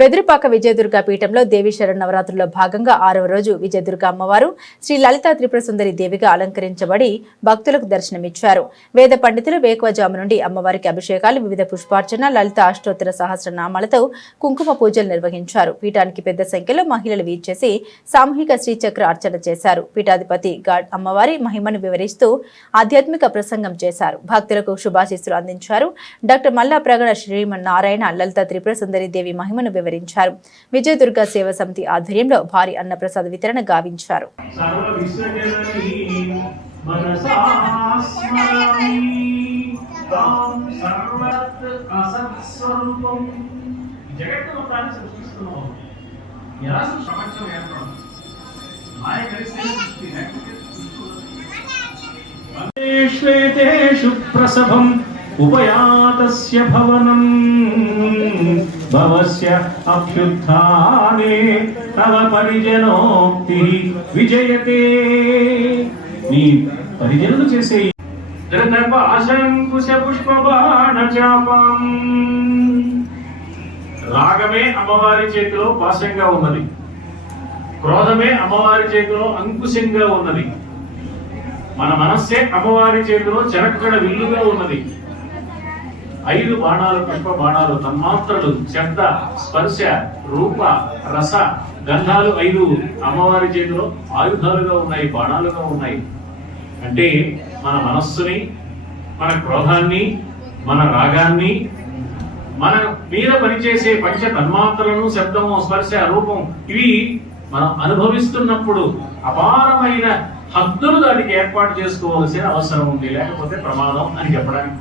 బెదురుపాక విజయదుర్గ పీఠంలో దేవి శరన్నవరాత్రుల్లో భాగంగా 6వ రోజు విజయదుర్గ అమ్మవారు శ్రీ లలితా త్రిపుర సుందరి దేవిగా అలంకరించబడి భక్తులకు దర్శనమిచ్చారు. వేద పండితులు వేకువజాము నుండి అమ్మవారికి అభిషేకాలు, వివిధ పుష్పార్చన, లలిత అష్టోత్తర సహస్రనామాలతో కుంకుమ పూజలు నిర్వహించారు. పీఠానికి పెద్ద సంఖ్యలో మహిళలు వీచేసి సామూహిక శ్రీచక్ర అర్చన చేశారు. పీఠాధిపతి గాడ్ అమ్మవారి మహిమను వివరిస్తూ ఆధ్యాత్మిక ప్రసంగం చేశారు. భక్తులకు శుభాశీస్సులు అందించారు. డాక్టర్ మల్లా ప్రగడ శ్రీమన్నారాయణ లలితా త్రిపుర సుందరి దేవి మహిమను వివరించారు. విజయదుర్గ సేవ సమితి ఆధ్వర్యంలో భారీ అన్నప్రసాద వితరణ గావించారు. ఉపయాతస్య భవనం భవస్య అభ్యుత్థానే తవ పరిజనోక్తి విజయతే. నీ పరిజనులు చేసే ఆశంకుశ పుష్పబాణ చాపం. రాగమే అమ్మవారి చేతిలో పాశంగా ఉన్నది, క్రోధమే అమ్మవారి చేతిలో అంకుశంగా ఉన్నది, మన మనస్సే అమ్మవారి చేతిలో చెరక్కడ విల్లుగా ఉన్నది. 5 బాణాలు, పుష్ప బాణాలు, తన్మాత్రలు, శబ్ద, స్పర్శ, రూప, రస, గంధాలు 5 అమ్మవారి చేతిలో ఆయుధాలుగా ఉన్నాయి, బాణాలుగా ఉన్నాయి. అంటే మన మనస్సుని, మన క్రోధాన్ని, మన రాగాన్ని, మన మీద పనిచేసే పంచ తన్మాత్రలను, శబ్దము, స్పర్శ, రూపం, ఇవి మనం అనుభవిస్తున్నప్పుడు అపారమైన హద్దులు దానికి ఏర్పాటు చేసుకోవాల్సిన అవసరం ఉంది, లేకపోతే ప్రమాదం అని చెప్పడానికి